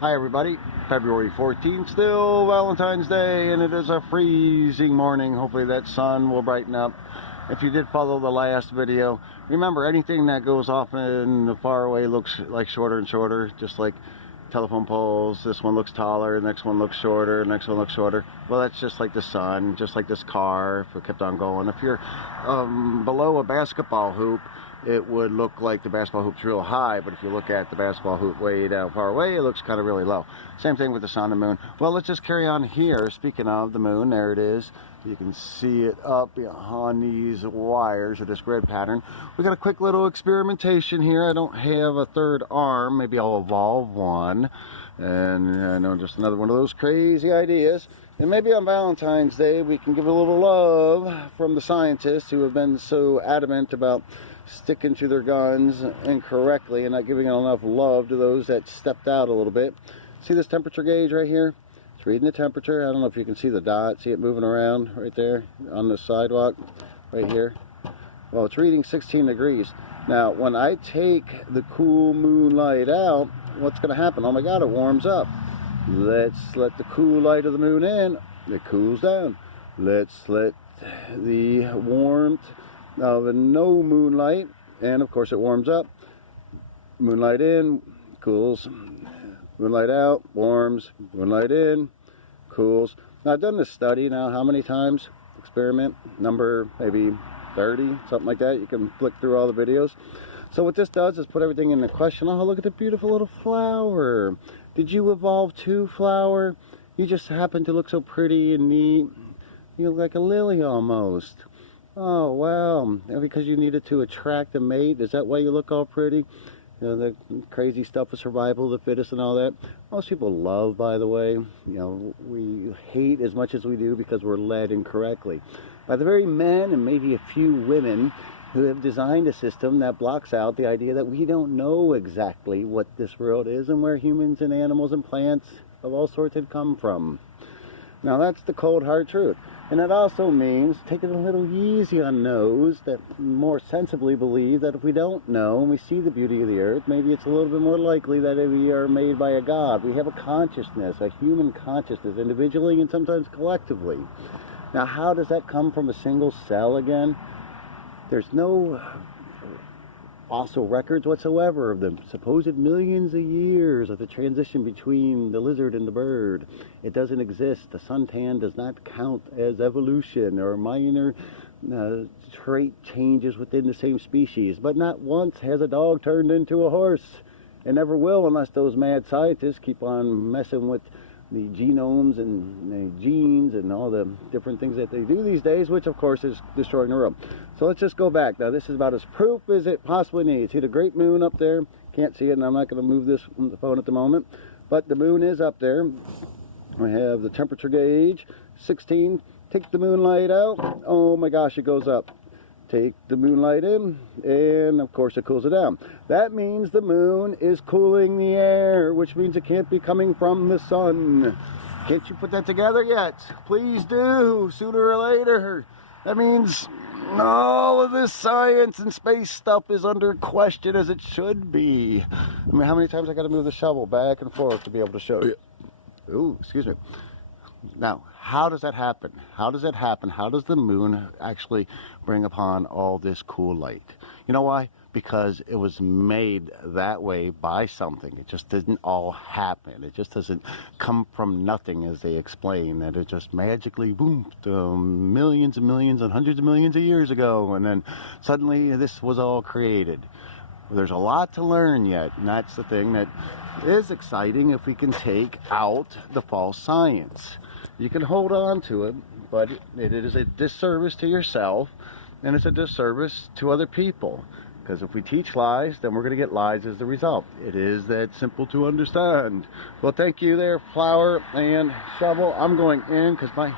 Hi everybody, February 14th, still Valentine's Day, and it is a freezing morning. Hopefully that sun will brighten up. If you did follow the last video, remember anything that goes off in the far away looks like shorter and shorter, just like telephone poles. This one looks taller, the next one looks shorter, the next one looks shorter. Well, that's just like the sun, just like this car, if it kept on going. If you're below a basketball hoop, it would look like the basketball hoop's real high, but if you look at the basketball hoop way down far away, it looks kind of really low. Same thing with the sun and moon. Well, let's just carry on here. Speaking of the moon, there it is. You can see it up on these wires of this grid pattern. We got a quick little experimentation here. I don't have a third arm. Maybe I'll evolve one. And I know, just another one of those crazy ideas. And maybe on Valentine's Day, we can give a little love from the scientists who have been so adamant about sticking to their guns incorrectly and not giving enough love to those that stepped out a little bit. See this temperature gauge right here? It's reading the temperature. I don't know if you can see the dot. See it moving around right there on the sidewalk right here? Well, it's reading 16 degrees. Now, when I take the cool moonlight out, what's going to happen? Oh my God, it warms up. Let's let the cool light of the moon in. It cools down. Let's let the warmth of no moonlight, and of course it warms up. Moonlight in, cools. Moonlight out, warms. Moonlight in, cools. Now, I've done this study now how many times? Experiment number maybe 30, something like that. You can flick through all the videos. So what this does is put everything into question. Oh, look at the beautiful little flower. Did you evolve too, flower? You just happen to look so pretty and neat. You look like a lily almost. Oh, wow. Because you needed to attract a mate? Is that why you look all pretty? You know, the crazy stuff of survival of the fittest and all that. Most people love, by the way. You know, we hate as much as we do because we're led incorrectly by the very men and maybe a few women who have designed a system that blocks out the idea that we don't know exactly what this world is and where humans and animals and plants of all sorts had come from. Now, that's the cold hard truth. And it also means taking a little easy on those that more sensibly believe that if we don't know and we see the beauty of the earth, maybe it's a little bit more likely that we are made by a God. We have a consciousness, a human consciousness, individually and sometimes collectively. Now, how does that come from a single cell again? There's no fossil records whatsoever of the supposed millions of years of the transition between the lizard and the bird. It doesn't exist. The suntan does not count as evolution or minor trait changes within the same species. But not once has a dog turned into a horse, and never will unless those mad scientists keep on messing with the genomes and the genes and all the different things that they do these days, which of course is destroying the world. So let's just go back. Now, this is about as proof as it possibly needs. See the great moon up there? Can't see it, and I'm not going to move this from the phone at the moment, but the moon is up there. We have the temperature gauge, 16. Take the moonlight out. Oh my gosh, it goes up. Take the moonlight in, and of course it cools it down. That means the moon is cooling the air, which means it can't be coming from the sun. Can't you put that together yet? Please do, sooner or later. That means all of this science and space stuff is under question, as it should be. I mean, how many times I got to move the shovel back and forth to be able to show you? Ooh, excuse me. Now, how does that happen? How does that happen? How does the moon actually bring upon all this cool light? You know why? Because it was made that way by something. It just didn't all happen. It just doesn't come from nothing, as they explain, that it just magically boomed millions and millions and hundreds of millions of years ago, and then suddenly this was all created. There's a lot to learn yet, and that's the thing that is exciting if we can take out the false science. You can hold on to it, but it is a disservice to yourself, and it's a disservice to other people. Because if we teach lies, then we're going to get lies as the result. It is that simple to understand. Well, thank you there, flower and shovel. I'm going in because my